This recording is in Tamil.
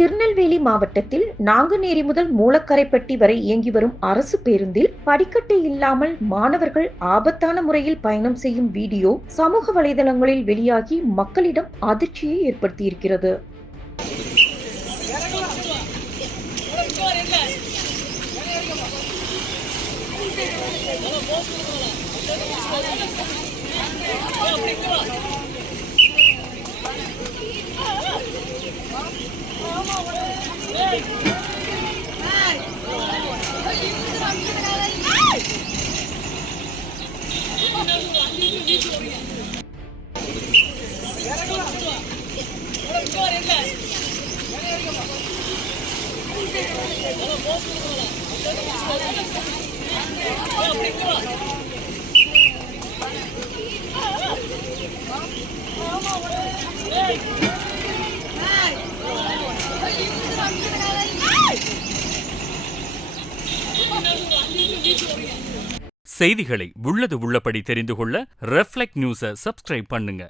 திருநெல்வேலி மாவட்டத்தில் நாங்குநேரி முதல் மூலக்கரைப்பட்டி வரை இயங்கி வரும் அரசு பேருந்தில் படிக்கட்டு இல்லாமல் மாணவர்கள் ஆபத்தான முறையில் பயணம் செய்யும் வீடியோ சமூக வலைதளங்களில் வெளியாகி மக்களிடம் அதிர்ச்சியை ஏற்படுத்தியிருக்கிறது. செய்திகளை உள்ளது உள்ளபடி தெரிந்து கொள்ள ரெஃப்ளெக்ட் நியூஸை சப்ஸ்கிரைப் பண்ணுங்க.